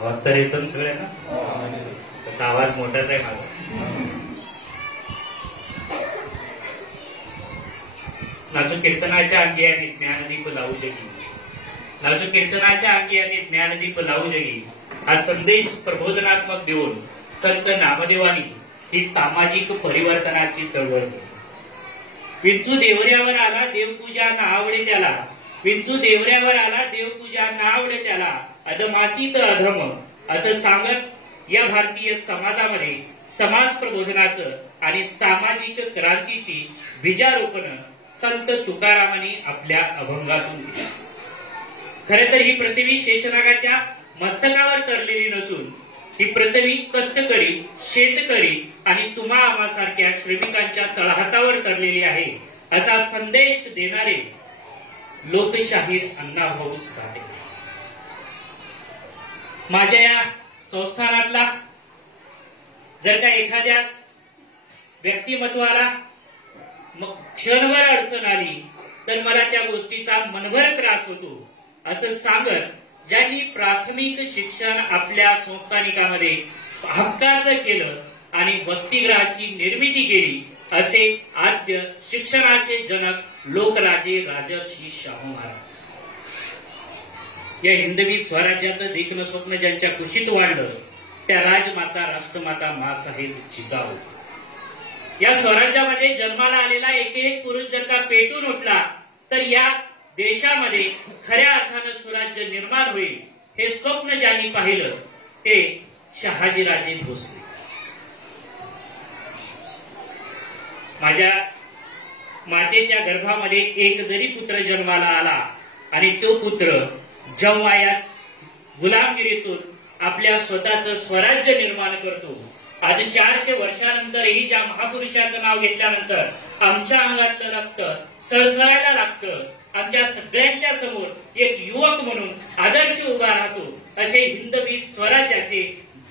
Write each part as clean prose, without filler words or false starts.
आवाज तर येतो सगळ्यांना, तसा आवाज मोठाच आहे माझा. नाचो कीर्तनाच्या अंगी आणि ज्ञानदीप लावू जगी, नाचो कीर्तनाच्या अंगी आणि ज्ञानदीप लावू जगी हा संदेश प्रबोधनात्मक देऊन संत नामदेवानी ही सामाजिक परिवर्तनाची चळवळ केली. विंचू देवऱ्यावर आला देवपूजा ना आवडे त्याला, विंचू देवऱ्यावर आला देवपूजा ना आवडे त्याला, अधमासी तर अधम असं सांगत या भारतीय समाजामध्ये समाज प्रबोधनाचं आणि सामाजिक क्रांतीची बीजारोपण संत तुकारामांनी आपल्या अभंगातून केली. खरं तर ही पृथ्वी शेषनागाच्या मस्तकावर तरलेली नसून ही पृथ्वी कष्टकरी, शेतकरी आणि तुम्हा आम्हासारख्या श्रमिकांच्या तळहातावर तरलेली आहे असा संदेश देणारे लोकशाहीर अण्णाभाऊ साठे. माझ्या या संस्थानातला जर का एखाद्या व्यक्तिमत्वाला मग क्षणभर अडचण आली तर मला त्या गोष्टीचा मनभर त्रास होतो असं सांगत ज्यांनी प्राथमिक शिक्षण आपल्या संस्थानिकामध्ये हक्काचं केलं आणि वसतिगृहाची निर्मिती केली असे आद्य शिक्षणाचे जनक लोकराजे राजर्षी शाहू महाराज. या हिंदवी स्वराज्याचं देखणं स्वप्न ज्यांच्या कुशीत वाढलं त्या राजमाता राष्ट्रमाता मासाहेब जिजाऊ. या स्वराज्यामध्ये जन्माला आलेला एक पुरुष जर का पेटून उठला तर या देशामध्ये खऱ्या अर्थानं स्वराज्य निर्माण होईल हे स्वप्न ज्यांनी पाहिलं ते शहाजीराजे भोसले. माझ्या मातेच्या गर्भामध्ये एक जरी पुत्र जन्माला आला आणि तो पुत्र जेव्हा या गुलामगिरीतून आपल्या स्वतःचं स्वराज्य निर्माण करतो, आज 400 वर्षानंतरही ज्या महापुरुषाचं नाव घेतल्यानंतर आमच्या अंगातलं रक्त सळसळायला लागतं. आमच्या सगळ्यांच्या समोर एक युवक म्हणून आदर्श उभा राहतो असे हिंदवी स्वराज्याचे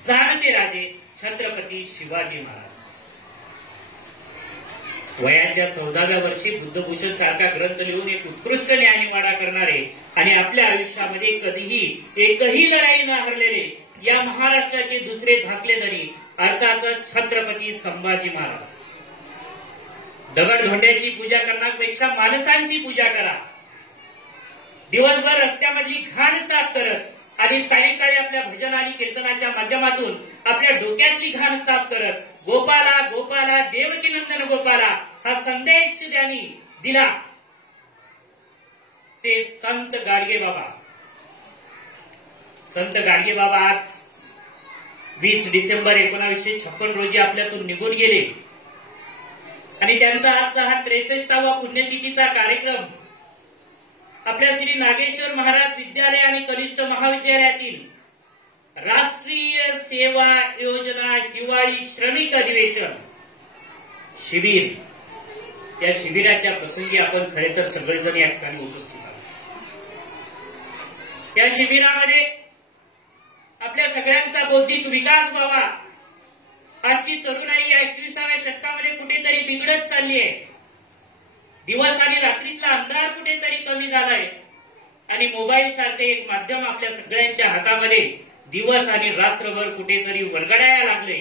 जाणते राजे छत्रपती शिवाजी महाराज. वयाच्या 14व्या वर्षी बुद्धभूषण सारखा ग्रंथ लिहून एक उत्कृष्ट न्यायनिवाडा करणारे आणि आपल्या आयुष्यामध्ये कधीही एकही लढाई न हरलेले या महाराष्ट्राचे दुसरे धाकलेधनी अर्थातच छत्रपती संभाजी महाराज. दगडधोंड्याची पूजा करण्यापेक्षा माणसांची पूजा करा. दिवसभर रस्त्यामधली घाण साफ करत आणि सायंकाळी आपल्या भजन आणि कीर्तनाच्या माध्यमातून आपल्या डोक्यातली घाण साफ करत गोपाला गोपाला देवकीनंदन गोपाला हा संदेश त्यांनी दिला ते संत गाडगे बाबा. संत गाडगे बाबा आज 20 डिसेंबर 1956 रोजी आपल्यातून निघून गेले आणि त्यांचा आजचा हा 63वा पुण्यतिथीचा कार्यक्रम आपल्या श्री नागेश्वर महाराज विद्यालय आणि कनिष्ठ महाविद्यालयातील राष्ट्रीय सेवा योजना हिवाळी श्रमिक अधिवेशन शिबिर या शिबिराच्या प्रसंगी आपण खरे तर सगळेजण या ठिकाणी उपस्थित आहोत. या शिबिरामध्ये आपल्या सगळ्यांचा बौद्धिक विकास व्हावा. आजची तरुणाई या 21व्या शतकामध्ये कुठेतरी बिघडत चालली आहे. दिवस आणि रात्रीतला अंधार कुठेतरी कमी झालाय आणि मोबाईल सारखे एक माध्यम आपल्या सगळ्यांच्या हातामध्ये दिवस आणि रात्रभर कुठेतरी वरगडायला लागले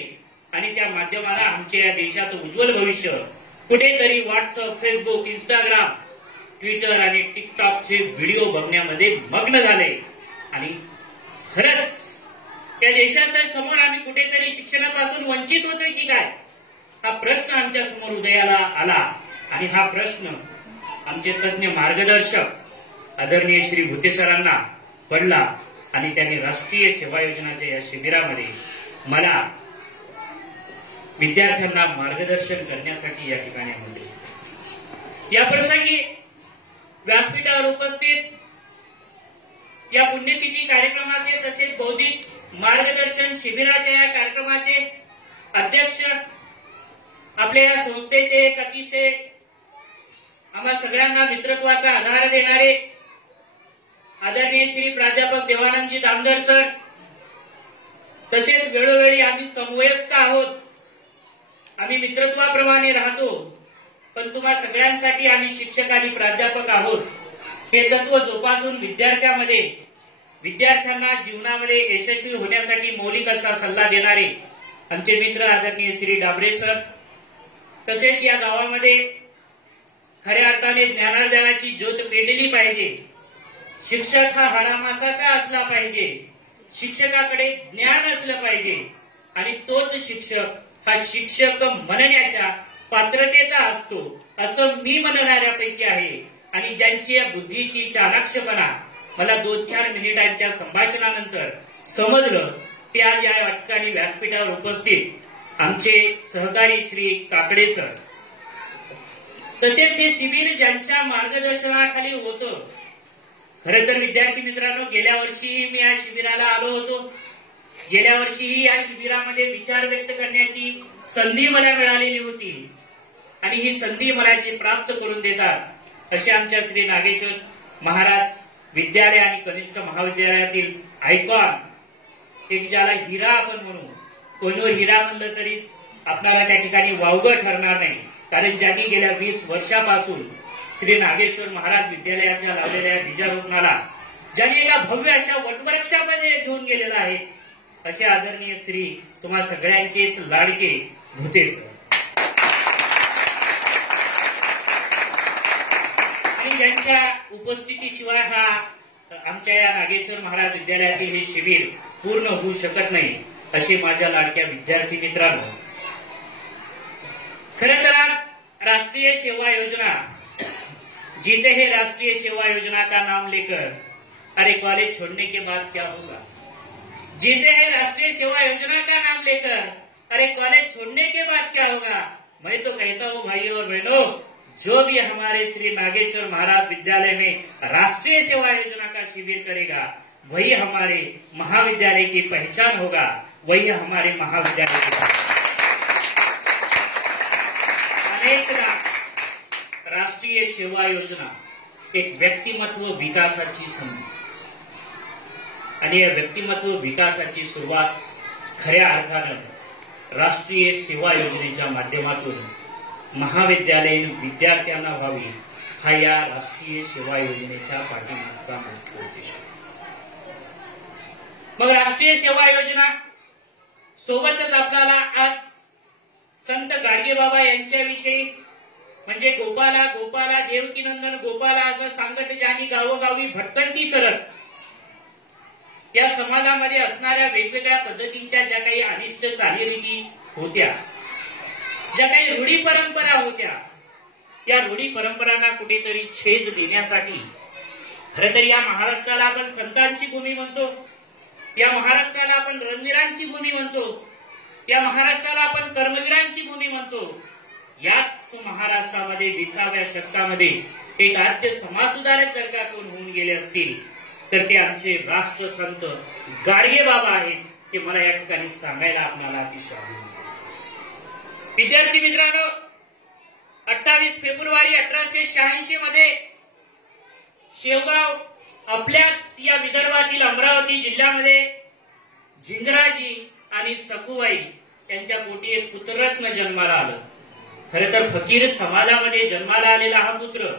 आणि त्या माध्यमाला आमच्या या देशाचं उज्ज्वल भविष्य कुठेतरी व्हॉट्सअप, फेसबुक, इंस्टाग्राम, ट्विटर आणि टिकटॉकचे व्हिडिओ बघण्यामध्ये मग्न झाले आणि खरंच त्या देशाच्या समोर आम्ही कुठेतरी शिक्षणापासून वंचित होतोय की काय हा प्रश्न आमच्या समोर उदयाला आला आणि हा प्रश्न आमचे तज्ञ मार्गदर्शक आदरणीय श्री भुते सरांना पडला आणि त्यांनी राष्ट्रीय सेवा योजनाच्या या शिबिरामध्ये मला विद्यार्थ्यांना मार्गदर्शन करण्यासाठी या ठिकाणी आमंत्रित केले. या प्रसंगी व्यासपीठावर उपस्थित या पुण्यतिथी कार्यक्रमाचे तसेच बौद्धिक मार्गदर्शन शिबिराच्या या कार्यक्रमाचे अध्यक्ष आपल्या या संस्थेचे एक अतिशय आम्हा सगळ्यांना मित्रत्वाचा आधार देणारे आदरणीय श्री प्राध्यापक देवानंदजी दामोदर सर, तसेच वेळोवेळी आम्ही समवयस्क आहोत, आम्ही मित्रत्वाप्रमाणे राहतो, पण तुम्हा सगळ्यांसाठी आम्ही शिक्षक आणि प्राध्यापक आहोत हे तत्व जोपासून विद्यार्थ्यामध्ये विद्यार्थ्यांना जीवनामध्ये यशस्वी होण्यासाठी मौलिक असा सल्ला देणारे आमचे मित्र आदरणीय श्री डाबरे सर, तसेच या गावामध्ये खऱ्या अर्थाने ज्ञानार्जनाची ज्योत पेटली पाहिजे. शिक्षक हा हाडामासाचा असला पाहिजे, शिक्षकाकडे ज्ञान असलं पाहिजे आणि तोच शिक्षक हा शिक्षक म्हणण्याच्या पात्रतेचा असतो असं मी म्हणणाऱ्यापैकी आहे. आणि ज्यांची या बुद्धीची चाणाक्षपणा मला 2-4 मिनिटांच्या संभाषणानंतर समजलं ते आज या ठिकाणी व्यासपीठावर उपस्थित आमचे सहकारी श्री काकडे सर, तसेच हे शिबिर ज्यांच्या मार्गदर्शनाखाली होतं. खरं तर विद्यार्थी मित्रांनो, गेल्या वर्षीही मी या शिबिराला आलो होतो. गेल्या वर्षीही या शिबिरामध्ये विचार व्यक्त करण्याची संधी मला मिळालेली होती आणि ही संधी मला जे प्राप्त करून देतात असे आमच्या श्री नागेश्वर महाराज विद्यालय आणि कनिष्ठ महाविद्यालयातील आयकॉन, एक ज्याला हिरा आपण म्हणू, कोणीवर हिरा म्हणलं तरी आपल्याला त्या ठिकाणी वावगं ठरणार नाही, कारण ज्यांनी गेल्या 20 वर्षापासून श्री नागेश्वर महाराज विद्यालयाच्या लावलेल्या बीजारोपणाला ज्यांनी एका भव्य अशा वटवृक्षामध्ये घेऊन गेलेला आहे असे आदरणीय श्री तुम्हा सगळ्यांचेच लाडके भुते सर. आणि ज्यांच्या उपस्थितीशिवाय हा आमच्या या नागेश्वर महाराज विद्यालयातील हे शिबिर पूर्ण होऊ शकत नाही असे माझ्या लाडक्या विद्यार्थी मित्रांनो, खरं तर आज राष्ट्रीय सेवा योजना, जीते हैं राष्ट्रीय सेवा योजना का नाम लेकर, अरे कॉलेज छोड़ने के बाद क्या होगा. जीते हैं राष्ट्रीय सेवा योजना का नाम लेकर, अरे कॉलेज छोड़ने के बाद क्या होगा. मैं तो कहता हूं भाइयों और बहनों, जो भी हमारे श्री नागेश्वर महाराज विद्यालय में राष्ट्रीय सेवा योजना का शिविर करेगा वही हमारे महाविद्यालय की पहचान होगा, वही हमारे महाविद्यालय की. अनेकदा राष्ट्रीय सेवा योजना एक व्यक्तिमत्व विकासाची संधी आणि या व्यक्तिमत्व विकासाची सुरुवात खऱ्या अर्थानं राष्ट्रीय सेवा योजनेच्या माध्यमातून महाविद्यालयीन विद्यार्थ्यांना व्हावी, हा या राष्ट्रीय सेवा योजनेच्या पाठीमागचा मुख्य उद्देश आहे. मग राष्ट्रीय सेवा योजना सोबतच आपल्याला आज संत गाडगेबाबा यांच्याविषयी, म्हणजे गोपाला गोपाला देवकीनंदन गोपाला असं सांगत ज्यांनी गावोगावी भटकंती करत या समाजामध्ये असणाऱ्या वेगवेगळ्या पद्धतीच्या ज्या काही अनिष्ट चालीरीती होत्या, ज्या काही रूढी परंपरा होत्या, या रूढी परंपरांना कुठेतरी छेद देण्यासाठी खरं तर या महाराष्ट्राला आपण संतांची भूमी म्हणतो, या महाराष्ट्राला आपण रणवीरांची भूमी म्हणतो, या महाराष्ट्राला आपण कर्मवीरांची भूमी म्हणतो. याच महाराष्ट्रामध्ये 20व्या शतकामध्ये एक आद्य समाजसुधारक जर का कोण होऊन गेले असतील तर ते आमचे राष्ट्रसंत गाडगे बाबा आहेत, हे मला या ठिकाणी सांगायला आपल्याला अतिशय आवडेल. विद्यार्थी मित्रांनो, 28 फेब्रुवारी 1886 मध्ये शेवगाव आपल्याच या विदर्भातील अमरावती जिल्ह्यामध्ये झिंगराजी आणि सखुबाई यांच्या पोटी एक पुत्ररत्न जन्माला आलं. खरं तर फकीर समाजामध्ये जन्माला आलेला हा पुत्र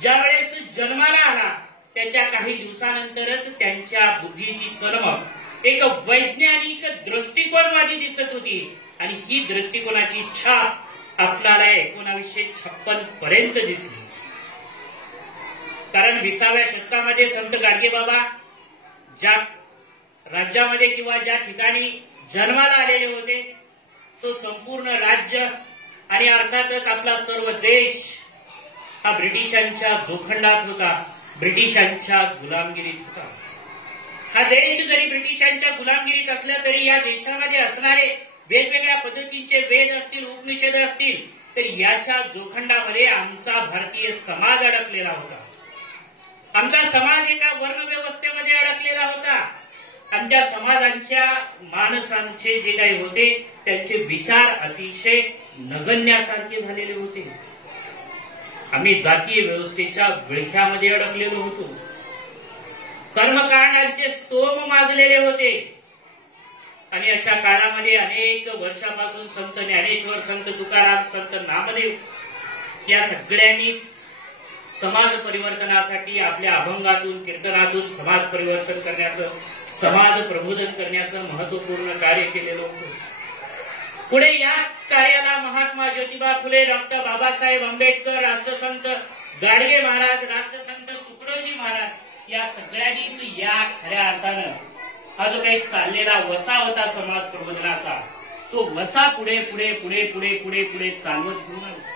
ज्यावेळेस जन्माला आला त्याच्या काही दिवसानंतरच त्यांच्या बुद्धीची चलमक एक वैज्ञानिक दृष्टिकोनवादी दिसत होती आणि ही दृष्टिकोनाची छाप आपल्याला 1956 पर्यंत दिसली. कारण 20व्या शतकामध्ये संत गाडगेबाबा ज्या राज्यामध्ये किंवा ज्या ठिकाणी जन्माला आलेले होते तो संपूर्ण राज्य आणि अर्थातच आपला सर्व देश हा ब्रिटिशांच्या जोखंडात होता, ब्रिटिशांच्या गुलामगिरीत होता. हा देश जरी ब्रिटिशांच्या गुलामगिरीत असला तरी या देशामध्ये असणारे वेगवेगळ्या पद्धतीचे वेद असतील, उपनिषद असतील, तर याच्या जोखंडामध्ये आमचा भारतीय समाज अडकलेला होता. आमचा समाज एका वर्णव्यवस्थेमध्ये अडकलेला होता. आमच्या समाजांच्या माणसांचे जे काही होते त्यांचे विचार अतिशय नगण्यासारखे झालेले होते. आम्ही जातीय व्यवस्थेच्या विळख्यामध्ये अडकलेलो होतो. कर्मकांडांचे स्तोम माजलेले होते आणि अशा काळामध्ये अनेक वर्षापासून संत ज्ञानेश्वर, संत तुकाराम, संत नामदेव या सगळ्यांनीच समाज परिवर्तनासाठी आपल्या अभंगातून कीर्तनातून समाज परिवर्तन करण्याचं, समाज प्रबोधन करण्याचं महत्वपूर्ण कार्य केलेलं होतं. पुढे याच कार्याला महात्मा ज्योतिबा फुले, डॉक्टर बाबासाहेब आंबेडकर, राष्ट्रसंत गाडगे महाराज, राष्ट्रसंत तुकडोजी महाराज या सगळ्यांनीच या खऱ्या अर्थानं हा जो काही चाललेला वसा होता समाज प्रबोधनाचा, तो वसा पुढे पुढे पुढे पुढे पुढे पुढे चालवत घेऊन आला.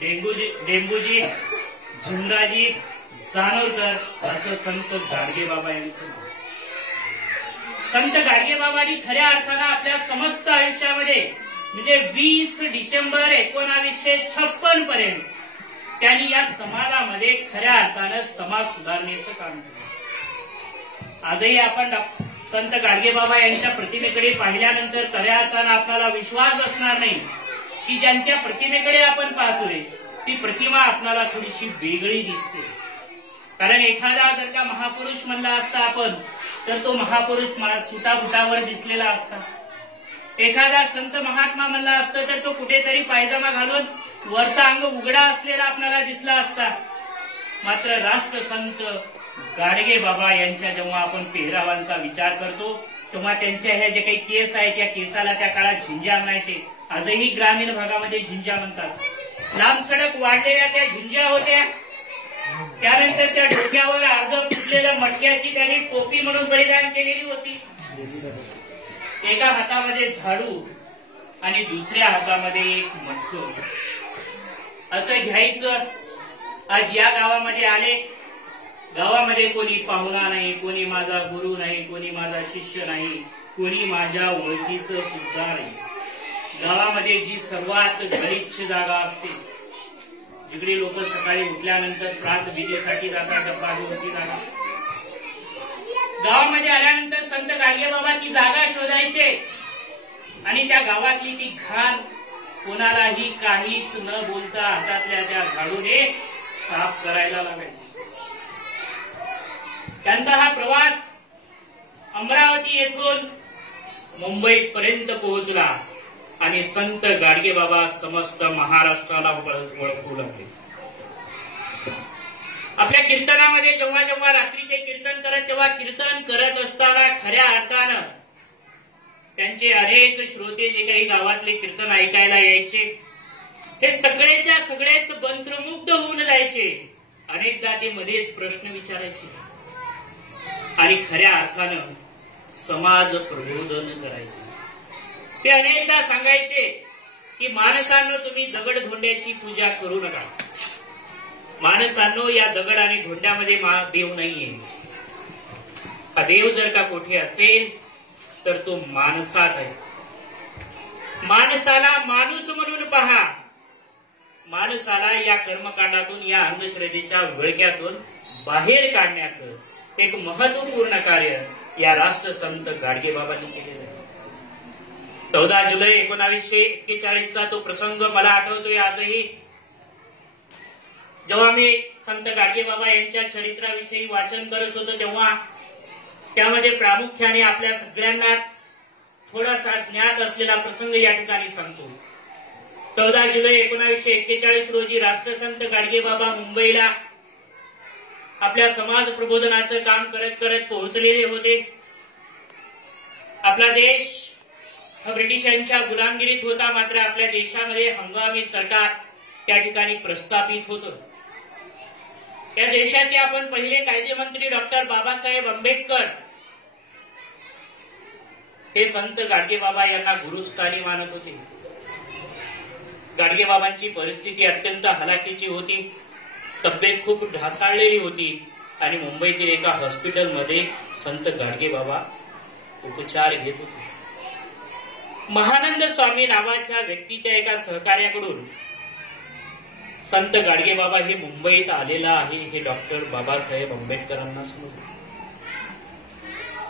डेंबूजी, झुंडाजी, जानोरकर असं संत गाडगेबाबा यांचं नाव. संत गाडगेबाबांनी खऱ्या अर्थानं आपल्या समस्त आयुष्यामध्ये म्हणजे 20 डिसेंबर 1956 पर्यंत त्यांनी या समाजामध्ये खऱ्या अर्थानं समाज सुधारणेचं काम केलं. आजही आपण संत गाडगेबाबा यांच्या प्रतिमेकडे पाहिल्यानंतर खऱ्या अर्थानं आपल्याला विश्वास बसणार नाही की ज्यांच्या प्रतिमेकडे आपण पाहतोय ती प्रतिमा आपल्याला थोडीशी वेगळी दिसते. कारण एखादा जर का महापुरुष म्हणला असता आपण तर तो महापुरुष सुटाबुटावर दिसलेला असता. एखादा संत महात्मा म्हणला असता तर तो कुठेतरी पायजामा घालून वरचा अंग उघडा असलेला आपल्याला दिसला असता. मात्र राष्ट्रसंत गाडगे बाबा यांच्या जेव्हा आपण पेहरावांचा विचार करतो तेव्हा त्यांच्या ह्या जे काही केस आहेत या केसाला त्या काळात झिंज्या म्हणायचे. आजही ग्रामीण भागामध्ये झिंज्या म्हणतात. लांब सडक वाढलेल्या त्या झिंज्या होत्या. त्यानंतर त्या डोक्यावर अर्ध फुटलेल्या मटक्याची त्यांनी टोपी म्हणून परिधान केलेली होती. एका हातामध्ये झाडू आणि दुसऱ्या हातामध्ये एक मटकं असं घ्यायचं. आज या गावामध्ये आले, गावामध्ये कोणी पाहुणा नाही, कोणी माझा गुरु नाही, कोणी माझा शिष्य नाही, कोणी माझ्या ओळखीचं सुद्धा नाही. गावामध्ये जी सर्वात गलिच्छ जागा असते, जिकडे लोक सकाळी उठल्यानंतर प्रात विजेसाठी जातात, डब्बा घेऊन ती जागा. गावामध्ये आल्यानंतर संत गाडगेबाबा ती जागा शोधायचे आणि त्या गावातली ती घाण कोणालाही काहीच न बोलता हातातल्या त्या झाडूने साफ करायला लागायचे. त्यांचा हा प्रवास अमरावती येथून मुंबईपर्यंत पोहोचला आणि संत गाडगेबाबा समस्त महाराष्ट्राला ओळखू लागले. आपल्या कीर्तनामध्ये जेव्हा जेव्हा रात्रीचे कीर्तन करत तेव्हा कीर्तन करत असताना खऱ्या अर्थानं त्यांचे अनेक श्रोते जे काही गावातले कीर्तन ऐकायला यायचे हे सगळेच्या सगळेच मंत्रमुग्ध होऊन जायचे. अनेकदा ते मध्येच प्रश्न विचारायचे आणि खऱ्या अर्थानं समाज प्रबोधन करायचे. ते अनेकदा सांगायचे की माणसांनो तुम्ही दगड धोंड्याची पूजा करू नका. माणसांनो या दगड आणि धोंड्यामध्ये देव नाहीये. हा देव जर का कुठे असेल तर तो माणसात आहे. माणसाला माणूस म्हणून पहा. माणसाला या कर्मकांडातून या अंधश्रद्धेच्या विळख्यातून बाहेर काढण्याचं एक महत्वपूर्ण कार्य या राष्ट्रसंत गाडगेबाबांनी केलेलं आहे. 14 जुलै 1941चा तो प्रसंग मला आठवतोय आजही. जेव्हा मी संत गाडगेबाबा यांच्या चरित्राविषयी वाचन करत होतो तेव्हा त्यामध्ये प्रामुख्याने आपल्या सगळ्यांनाच थोडासा ज्ञात असलेला प्रसंग या ठिकाणी सांगतो. 14 जुलै 1941 रोजी राष्ट्रसंत गाडगेबाबा मुंबईला आपल्या समाज प्रबोधनाचं काम करत करत पोहोचलेले होते. आपला देश हा ब्रिटिशांच्या गुलामगिरीत होता. मात्र आपल्या देशामध्ये हंगामी सरकार त्या ठिकाणी प्रस्थापित होतं. या देशाचे आपण पहिले कायदेमंत्री डॉक्टर बाबासाहेब आंबेडकर हे संत गाडगेबाबा यांना गुरुस्थानी मानत होते. गाडगेबाबांची परिस्थिती अत्यंत हलाखीची होती. तब्येत खूप ढासाळलेली होती आणि मुंबईतील एका हॉस्पिटलमध्ये संत गाडगेबाबा उपचार घेत होते. महानंद स्वामी नावाच्या व्यक्तीच्या एका सहकार्याकडून संत गाडगेबाबा हे मुंबईत आलेला आहे हे डॉक्टर बाबासाहेब आंबेडकरांना समजलं.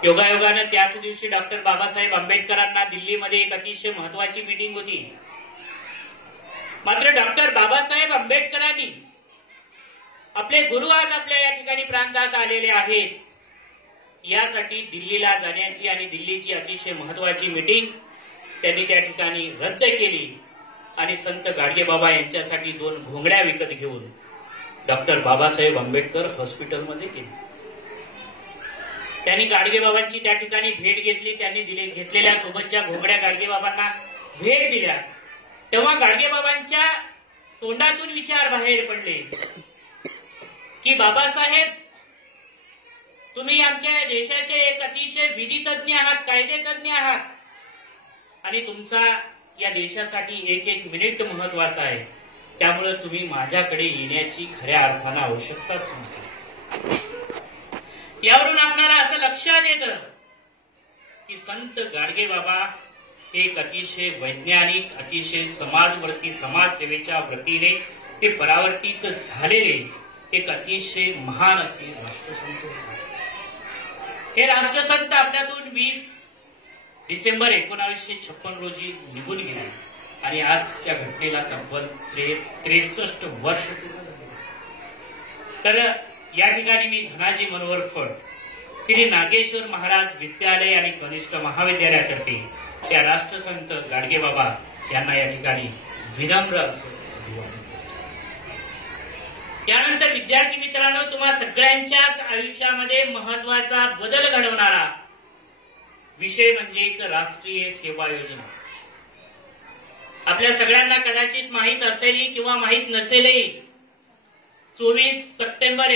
योगायोगानं त्याच दिवशी डॉक्टर बाबासाहेब आंबेडकरांना दिल्लीमध्ये एक अतिशय महत्वाची मीटिंग होती. मात्र डॉक्टर बाबासाहेब आंबेडकरांनी आपले गुरु आज आपल्या या ठिकाणी प्रांतात आलेले आहेत यासाठी दिल्लीला जाण्याची आणि दिल्लीची अतिशय महत्वाची मीटिंग त्यांनी त्या ठिकाणी रद्द केली आणि संत गाडगेबाबा यांच्यासाठी 2 घोंगड्या विकत घेऊन डॉक्टर बाबासाहेब आंबेडकर हॉस्पिटलमध्ये गेले. त्यांनी गाडगेबाबांची त्या ठिकाणी भेट घेतली. त्यांनी घेतलेल्या सोबतच्या घोंगड्या गाडगेबाबांना भेट दिल्या. तेव्हा गाडगेबाबांच्या तोंडातून विचार बाहेर पडले की बाबासाहेब, तुम्ही आमच्या देशाचे एक अतिशय विधितज्ञ आहात, कायदेतज्ञ आहात आणि तुमचा या देशासाठी एक एक मिनिट महत्वाचा आहे. त्यामुळे तुम्ही माझ्याकडे येण्याची खऱ्या अर्थानं आवश्यकताच नव्हती. यावरून आपल्याला असं लक्षात येतं की संत गाडगेबाबा एक अतिशय वैज्ञानिक, अतिशय समाजव्रती, समाजसेवेच्या वृत्तीने ते परावर्तित झालेले एक अतिशय महान असे राष्ट्रसंत होते. हे राष्ट्रसंत आपल्यातून 20 डिसेंबर 1956 रोजी निघून गेले आणि आज त्या घटनेला तब्बल 63 वर्ष पूर्ण झाले. तर या ठिकाणी मी धनाजी मनोहर फड, श्री नागेश्वर महाराज विद्यालय आणि कनिष्ठ महाविद्यालयातर्फे त्या राष्ट्रसंत गाडगेबाबा यांना या ठिकाणी विनम्र असं अभिवादन. यानंतर विद्यार्थी मित्रांनो, तुम्हा सगळ्यांच्याच आयुष्यामध्ये महत्वाचा बदल घडवणारा विषय म्हणजेच राष्ट्रीय सेवा योजना. आपल्या सगळ्यांना कदाचित माहीत असेलही किंवा माहीत नसेलही, 24 सप्टेंबर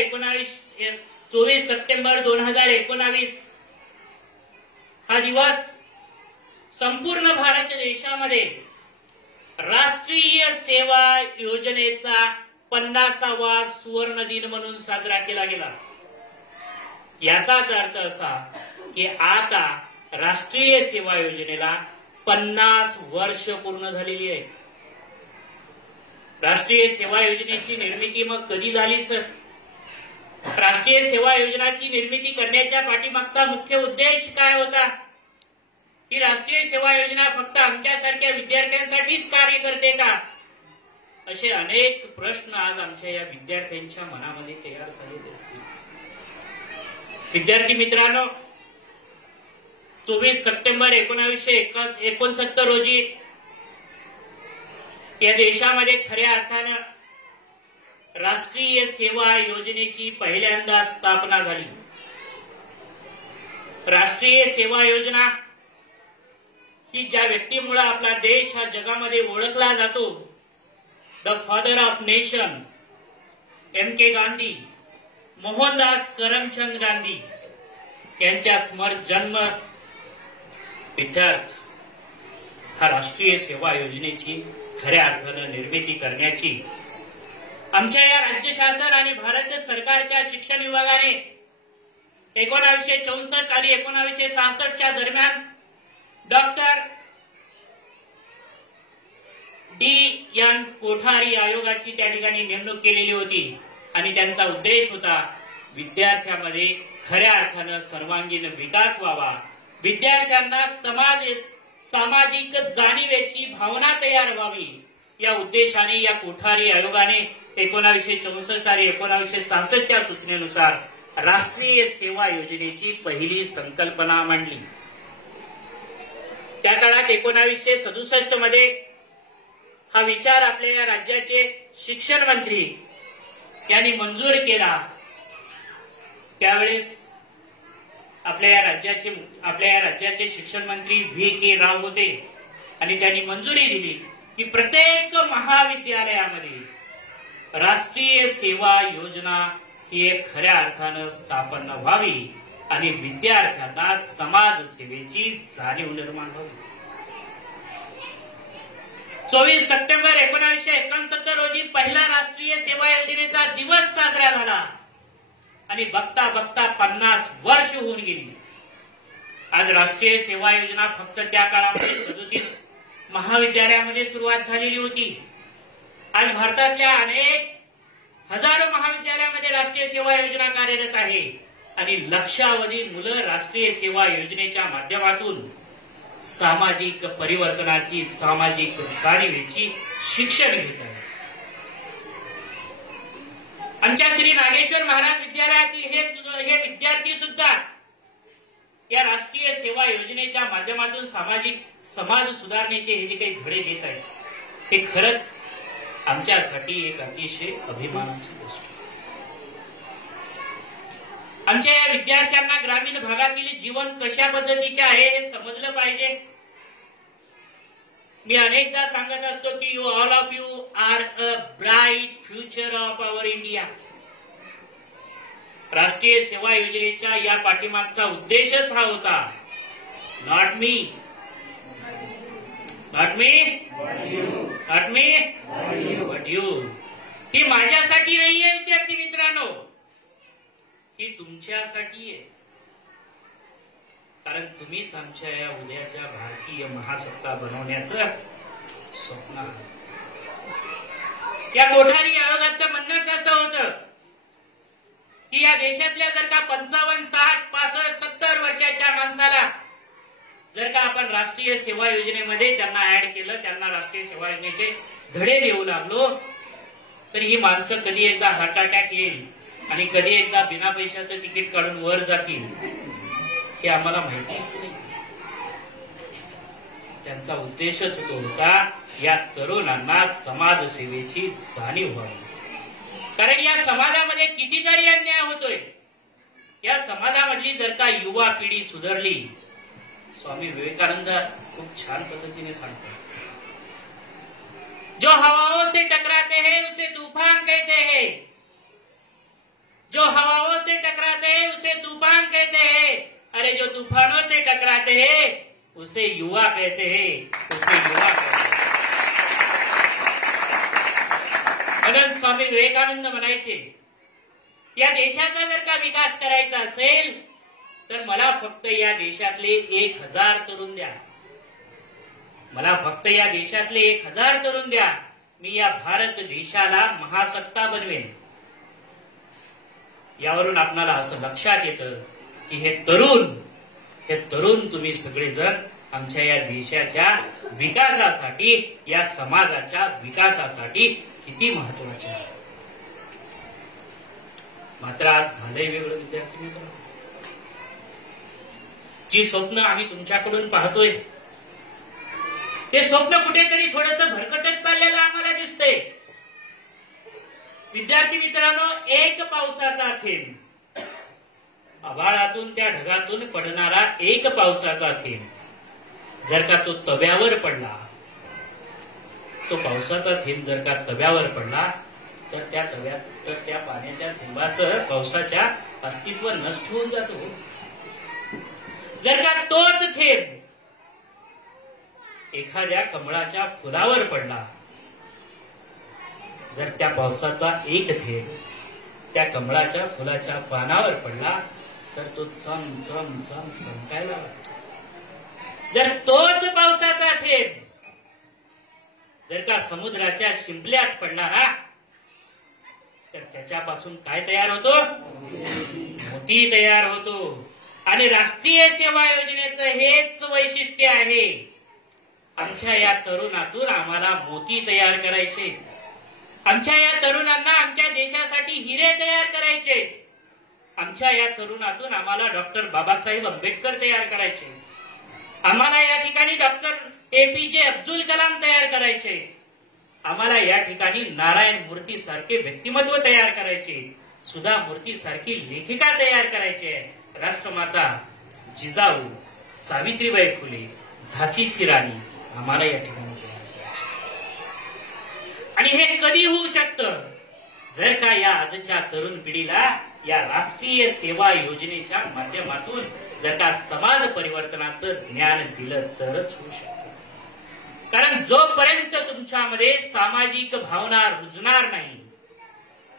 2019 हा दिवस संपूर्ण भारत देशामध्ये राष्ट्रीय सेवा योजनेचा 50वा सुवर्ण दिन म्हणून साजरा केला गेला. याचाच अर्थ असा की आता राष्ट्रीय सेवा योजनेला 50 वर्ष पूर्ण झालेली आहे. राष्ट्रीय सेवा योजनेची निर्मिती मग कधी झाली सर? राष्ट्रीय सेवा योजनाची निर्मिती करण्याच्या पाठीमागचा मुख्य उद्देश काय होता? ही राष्ट्रीय सेवा योजना फक्त आमच्यासारख्या विद्यार्थ्यांसाठीच कार्य करते का? असे अनेक प्रश्न आज आमच्या या विद्यार्थ्यांच्या मनामध्ये तयार झालेले असतील. विद्यार्थी मित्रांनो, 24 सप्टेंबर 1969 रोजी या देशामध्ये खऱ्या अर्थानं राष्ट्रीय सेवा योजनेची पहिल्यांदा स्थापना झाली. राष्ट्रीय सेवा योजना ही ज्या व्यक्तीमुळे आपला देश हा जगामध्ये ओळखला जातो, the father of nation, M.K. Gandhi, Mohandas Karamchand Gandhi यांच्या स्मृत जन्म विद्यार्थ हा राष्ट्रीय सेवा योजनेची खऱ्या अर्थानं निर्मिती करण्याची आमच्या या राज्य शासन आणि भारत सरकारच्या शिक्षण विभागाने 1964 आणि 1966च्या दरम्यान डॉक्टर D.N. कोठारी आयोगाची त्या ठिकाणी नेमणूक केलेली होती आणि त्यांचा उद्देश होता विद्यार्थ्यांमध्ये खऱ्या अर्थानं सर्वांगीण विकास व्हावा, विद्यार्थ्यांना सामाजिक जाणीवेची भावना तयार व्हावी. या उद्देशाने या कोठारी आयोगाने 1964 आणि 1966च्या सूचनेनुसार राष्ट्रीय सेवा योजनेची पहिली संकल्पना मांडली. त्या काळात 1967 मध्ये हा विचार आपल्या या राज्याचे शिक्षण मंत्री यांनी मंजूर केला. त्यावेळेस आपल्या या राज्याचे शिक्षण मंत्री V.K. राव होते आणि त्यांनी मंजुरी दिली की प्रत्येक महाविद्यालयामध्ये राष्ट्रीय सेवा योजना ही एक खऱ्या अर्थानं स्थापन व्हावी आणि विद्यार्थ्यांना समाजसेवेची जाणीव निर्माण व्हावी. 24 सप्टेंबर 1969 रोजी पहिला राष्ट्रीय सेवा योजनेचा दिवस साजरा झाला आणि बघता बघता 50 वर्ष होऊन गेली. आज राष्ट्रीय सेवा योजना फक्त त्या काळामध्ये 37 महाविद्यालयामध्ये सुरुवात झालेली होती. आज भारतातल्या अनेक हजारो महाविद्यालयामध्ये राष्ट्रीय सेवा योजना कार्यरत आहे आणि लक्षावधी मुलं राष्ट्रीय सेवा योजनेच्या माध्यमातून सामाजिक परिवर्तनाची, सामाजिक जाणीवेची शिक्षण घेत आहेत. आमच्या श्री नागेश्वर महाराज विद्यालयातील हे विद्यार्थी सुद्धा या राष्ट्रीय सेवा योजनेच्या माध्यमातून समाज सुधारणेचे हे जे काही धडे घेत आहेत हे खरंच आमच्यासाठी एक अतिशय अभिमानाची गोष्ट. आमच्या या विद्यार्थ्यांना ग्रामीण भागातील जीवन कशा पद्धतीचे आहे हे समजलं पाहिजे. मी अनेकदा सांगत असतो की you all of you are a bright future of our India. राष्ट्रीय सेवा योजनेच्या या पाठीमागचा उद्देशच हा होता. Not me, not me, not me, but you. ही माझ्यासाठी नाहीये विद्यार्थी मित्रांनो, ही तुमच्यासाठी आहे. कारण तुम्हीच आमच्या या उद्याच्या भारतीय महासत्ता बनवण्याचं स्वप्न आहे. या कोठारी आयोगाचं म्हणणं कसं होतं की या देशातल्या जर का 55, 60, 65, 70 वर्षाच्या माणसाला जर का आपण राष्ट्रीय सेवा योजनेमध्ये त्यांना ऍड केलं, त्यांना राष्ट्रीय सेवा योजनेचे धडे देऊ लागलो, तर ही माणसं कधी एकदा हार्ट अटॅक येईल आणि कधी एकदा बिना पैशाचं तिकीट काढून वर जातील हे आम्हाला माहितीच नाही. त्यांचा उद्देशच तो होता या तरुणांना समाजसेवेची जाणीव व्हावी. कारण या समाजामध्ये कितीतरी अन्याय होतोय. या समाजामधली जर का युवा पिढी सुधारली, स्वामी विवेकानंद खूप छान पद्धतीने सांगतात, जो हवाओं से टकराते हैं उसे तूफान कहते हैं, जो हवाओं से टकराते हैं उसे तूफान कहते हैं, अरे जो तूफानों से टकराते हैं उसे युवा कहते हैं, उसे युवा कहते हैं. म्हणून स्वामी विवेकानंद म्हणायचे, या देशाचा जर का विकास करायचा असेल तर मला फक्त या देशातले 1000 तरुण द्या. मला फक्त या देशातले 1000 तरुण द्या. मी या भारत देशाला महासत्ता बनवेन. यावरून आपल्याला असं लक्षात येतं की हे तरुण तुम्ही सगळेजण आमच्या या देशाच्या विकासासाठी, या समाजाच्या विकासासाठी किती महत्वाचे आहे. मात्र आज झालंय वेगळं विद्यार्थी मित्र. जी स्वप्न आम्ही तुमच्याकडून पाहतोय ते स्वप्न कुठेतरी थोडंसं भरकटत चाललेलं आम्हाला दिसतंय. विद्यार्थी मित्रांनो, एक पावसाचा थेंब, आभाळातून त्या ढगातून पडणारा एक पावसाचा थेंब जर का तो तव्यावर पडला, तो पावसाचा थेंब जर का तव्यावर पडला तर त्या पाण्याच्या थेंबाचं, पावसाच्या अस्तित्व नष्ट होऊन जातो. जर का तोच थेंब एखाद्या कमळाच्या फुलावर पडला, जर त्या पावसाचा एक थेंब त्या कमळाच्या फुलाच्या पानावर पडला तर तो चमकायला लागतो. जर तोच पावसाचा थेंब जर का समुद्राच्या शिंपल्यात पडला ना, तर त्याच्यापासून काय तयार होतो? मोती तयार होतो. आणि राष्ट्रीय सेवा योजनेचं हेच वैशिष्ट्य आहे. आमच्या या तरुणातून आम्हाला मोती तयार करायचे. आमच्या या तरुणांना आमच्या देशासाठी हिरे तयार करायचे. आमच्या या तरुणातून आम्हाला डॉक्टर बाबासाहेब आंबेडकर तयार करायचे. आम्हाला या ठिकाणी डॉक्टर APJ अब्दुल कलाम तयार करायचे. आम्हाला या ठिकाणी नारायण मूर्ती सारखे व्यक्तिमत्व तयार करायचे. सुधा मूर्ती सारखी लेखिका तयार करायचे. राष्ट्रमाता जिजाऊ, सावित्रीबाई फुले, झाशीची राणी आम्हाला या ठिकाणी तयार करायचे. आणि हे कधी होऊ शकतं? जर का या आजच्या तरुण पिढीला या राष्ट्रीय सेवा योजनेच्या माध्यमातून जर का समाज परिवर्तनाचं ज्ञान दिलं तरच होऊ शकतं. कारण जोपर्यंत तुमच्यामध्ये सामाजिक भावना रुजणार नाही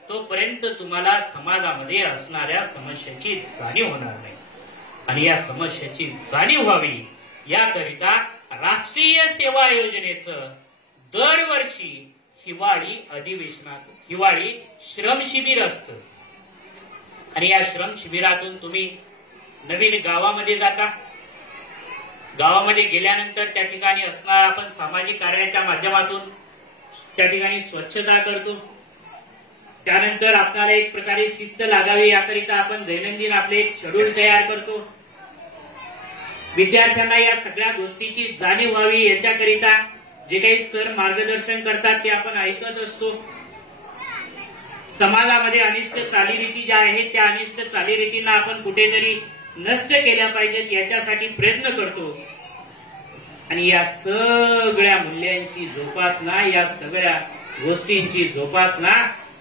तोपर्यंत तुम्हाला समाजामध्ये असणाऱ्या समस्येची जाणीव होणार नाही. आणि या समस्येची जाणीव व्हावी याकरिता राष्ट्रीय सेवा योजनेचं दरवर्षी हिवाळी अधिवेशनात हिवाळी श्रम शिबिर असतं. आणि या श्रम शिबिरातून तुम्ही नवीन गावामध्ये जाता. गावामध्ये गेल्यानंतर त्या ठिकाणी असणारा आपण सामाजिक कार्याच्या माध्यमातून त्या ठिकाणी स्वच्छता करतो. त्यानंतर आपल्याला एक प्रकारे शिस्त लागावी याकरिता आपण दैनंदिन आपले एक शेड्यूल तयार करतो. विद्यार्थ्यांना या सगळ्या गोष्टीची जाणीव व्हावी याच्याकरिता जे काही सर मार्गदर्शन करतात ते आपण ऐकत असतो. समाजामध्ये अनिष्ट चालीरीती ज्या आहेत त्या अनिष्ट चालीरीतींना आपण कुठेतरी नष्ट केल्या पाहिजेत याच्यासाठी प्रयत्न करतो. आणि या सगळ्या मूल्यांची जोपासना, या सगळ्या गोष्टींची जोपासना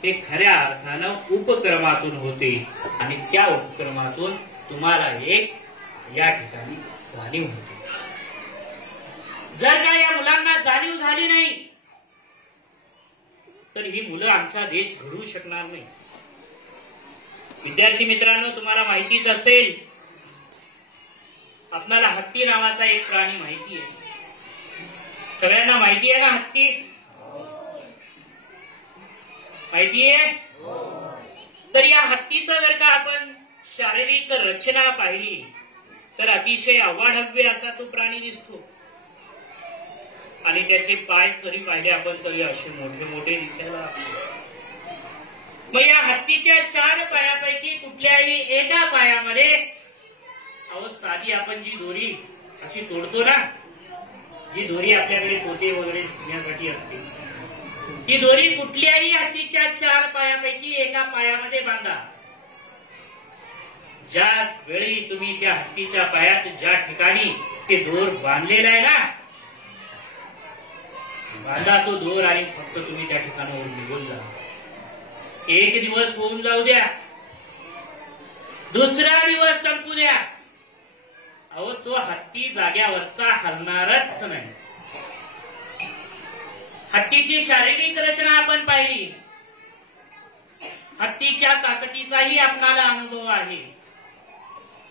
हे खऱ्या अर्थानं उपक्रमातून होते. आणि त्या उपक्रमातून तुम्हाला एक या ठिकाणी जाणीव होते. जर का या मुलांना जाणीव झाली नाही तर ही मुलं आमचा देश घडवू शकणार नाही. विद्यार्थी मित्रांनो, तुम्हाला माहितीच असेल, आपल्याला हत्ती नावाचा एक प्राणी माहिती आहे. सगळ्यांना माहिती आहे ना हत्ती? माहिती आहे? तर या हत्तीचं जर का आपण शारीरिक रचना पाहिली तर अतिशय अवाढव्य असा तो प्राणी दिसतो. आणि त्याचे पाय जरी पाहिले आपण तरी असे मोठे मोठे दिसायला लागले. मग या हत्तीच्या 4 पायापैकी कुठल्याही एका पायामध्ये साधी आपण जी दोरी अशी तोडतो ना, जी दोरी आपल्याकडे पोते वगैरे शिकण्यासाठी असते, ती दोरी कुठल्याही हत्तीच्या 4 पायापैकी एका पायामध्ये बांधा. ज्या वेळी तुम्ही त्या हत्तीच्या पायात ज्या ठिकाणी ते दोर बांधलेला आहे ना, बांधा तो दोर आणि फक्त तुम्ही त्या ठिकाणावर निघून जा. एक दिवस होऊन जाऊ द्या, दुसरा दिवस संपू द्या, अहो तो हत्ती जाग्यावरचा हलणारच नाही. हत्तीची शारीरिक रचना आपण पाहिली, हत्तीच्या ताकदीचाही आपणाला अनुभव आहे.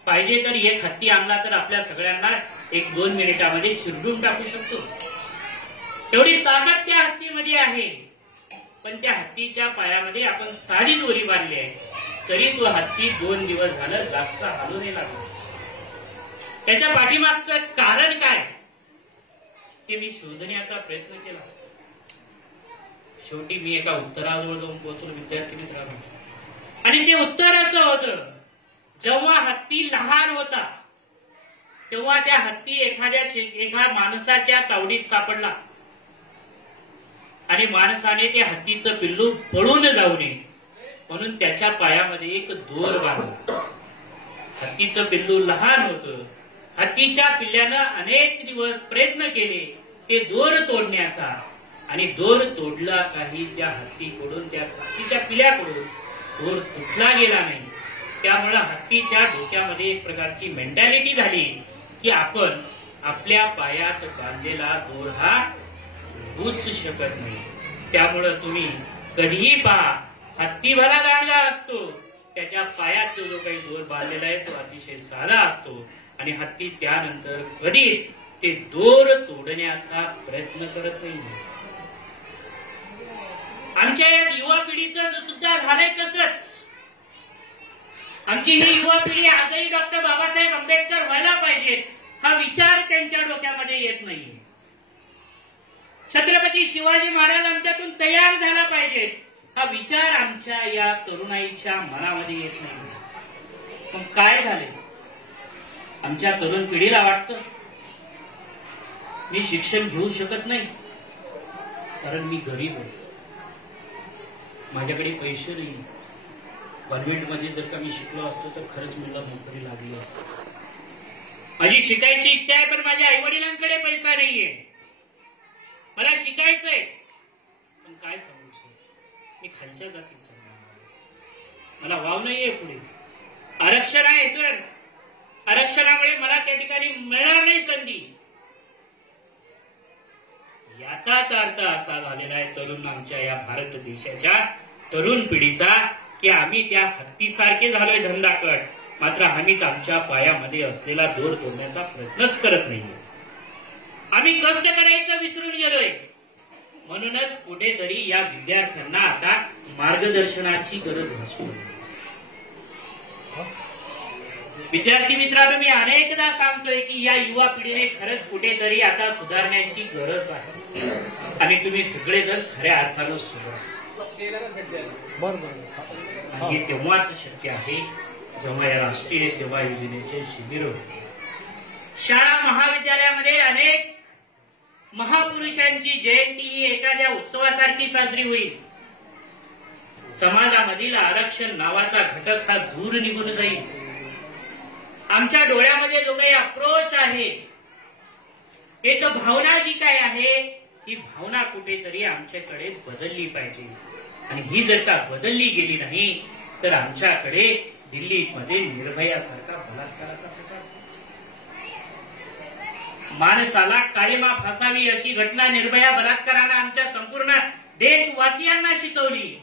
पाहिजे तर एक हत्ती आणला तर आपल्या सगळ्यांना 1-2 मिनिटामध्ये चिरडून टाकू शकतो. एवढी ताकद त्या हत्तीमध्ये आहे. पण त्या हत्तीच्या पायामध्ये आपण साधी दोरी बांधली आहे, तरी तो हत्ती 2 दिवस झालं जागचा हालू नाही लागला. त्याच्या पाठीमागचं कारण काय हे मी शोधण्याचा प्रयत्न केला. शेवटी मी एका उत्तराजवळ जाऊन पोहोचलो विद्यार्थी मित्रांनो. आणि ते उत्तर असं होतं, जेव्हा हत्ती लहान होता तेव्हा त्या हत्ती एका माणसाच्या तावडीत सापडला आणि माणसाने त्या हत्तीचं पिल्लू पळून जाऊ नये म्हणून त्याच्या पायामध्ये एक दोर बांधला. हत्तीचं पिल्लू लहान होतं. हत्तीच्या पिल्ल्यानं अनेक दिवस प्रयत्न केले ते दोर तोडण्याचा, आणि दोर तोडला काही त्या हत्तीकडून, त्या हत्तीच्या पिल्ल्याकडून दोर तुटला गेला नाही. त्यामुळे हत्तीच्या डोक्यामध्ये एक प्रकारची मेंटॅलिटी झाली की आपण आपल्या पायात बांधलेला दोर हा तोडूच शकत नाही. त्यामुळं तुम्ही कधीही पहा, हत्ती भला दांडगा असतो, त्याच्या पायात जो काही दोर बांधलेला आहे तो अतिशय साधा असतो. आणि हत्ती त्यानंतर कधीच ते दोर तोडण्याचा प्रयत्न करत नाही. आमच्या या युवा पिढीचं सुद्धा झालंय तसंच. आमची ही युवा पिढी आजही डॉक्टर बाबासाहेब आंबेडकर व्हायला पाहिजेत हा विचार त्यांच्या डोक्यामध्ये येत नाही. छत्रपती शिवाजी महाराज आमच्यातून तयार झाला पाहिजे हा विचार आमच्या या तरुणाईच्या मनामध्ये येत नाही. पण काय झाले, आमच्या तरुण पिढीला वाटतं मी शिक्षण घेऊ शकत नाही कारण मी गरीब आहे, माझ्याकडे पैसे नाही. कॉन्व्हेंटमध्ये जर का मी शिकलो असतो तर खरंच मला नोकरी लागली असती. माझी शिकायची इच्छा आहे पण माझ्या आईवडिलांकडे पैसा नाहीये, मला शिकायचंय. पण काय सांगू, मी खालच्या जातीचा, मला वाव नाहीये पुढे. आरक्षण आहे सर, आरक्षणामुळे मला त्या ठिकाणी मिळणार नाही संधी. याचाच अर्थ असा झालेला आहे तरुण आमच्या या भारत देशाच्या तरुण पिढीचा की आम्ही त्या हत्तीसारखे झालोय धंदाकट, मात्र आम्ही आमच्या पायामध्ये असलेला दोर तोडण्याचा प्रयत्नच करत नाहीये. आम्ही कष्ट करायचं विसरून गेलोय. म्हणूनच कुठेतरी या विद्यार्थ्यांना आता मार्गदर्शनाची गरज भासू लागली. विद्यार्थी मित्रांनो, मी अनेकदा सांगतोय की या युवा पिढीने खरंच कुठेतरी आता सुधारण्याची गरज आहे आणि तुम्ही सगळेजण खऱ्या अर्थानं सुधारा. हे तेव्हाच शक्य आहे जेव्हा या राष्ट्रीय सेवा योजनेचे शिबिर होते. शाळा महाविद्यालयामध्ये अनेक महापुरुषांची जयंती ही एखाद्या उत्सवासारखी साजरी होईल. समाजामधील आरक्षण नावाचा घटक हा दूर निघून जाईल. आमच्या डोळ्यामध्ये जो काही अप्रोच आहे, एक भावना जी काय आहे, ही भावना कुठेतरी आमच्याकडे बदलली पाहिजे. आणि ही जर का बदलली गेली नाही तर आमच्याकडे दिल्लीमध्ये निर्भयासारखा बलात्काराचा प्रकार, माणसाला काळीमा फासावी अशी घटना निर्भया बलात्कारानं आमच्या संपूर्ण देशवासियांना शिकवली.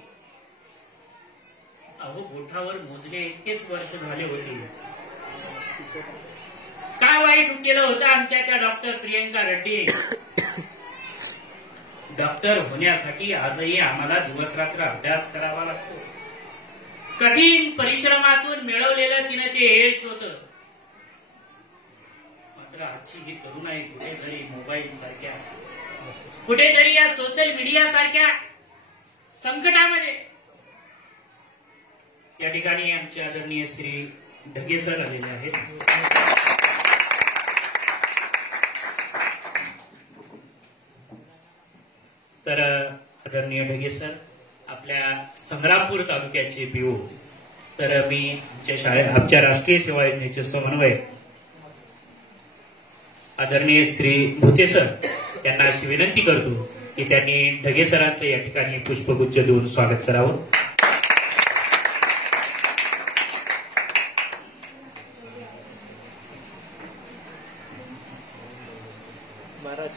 अहो, बोटावर मोजले इतकेच वर्ष झाले होते. काय वाईट केलं होतं आमच्या त्या डॉक्टर प्रियंका रेड्डी. डॉक्टर होण्यासाठी आजही आम्हाला दिवस रात्र अभ्यास करावा लागतो. कठीण परिश्रमातून मिळवलेलं तिने ते यश होतं. मात्र आजची ही तरुणाई कुठेतरी मोबाईल सारख्या, कुठेतरी या सोशल मीडिया सारख्या संकटामध्ये. या ठिकाणी आमचे आदरणीय श्री ढगे सर आलेले आहेत. तर आदरणीय ढगे सर आपल्या संग्रामपूर तालुक्याचे पीओ. तर मी आमच्या राष्ट्रीय सेवा योजनेचे समन्वयक आदरणीय श्री भुते सर यांना अशी विनंती करतो की त्यांनी ढगे सरांचं या ठिकाणी पुष्पगुच्छ देऊन स्वागत करावं. महाराज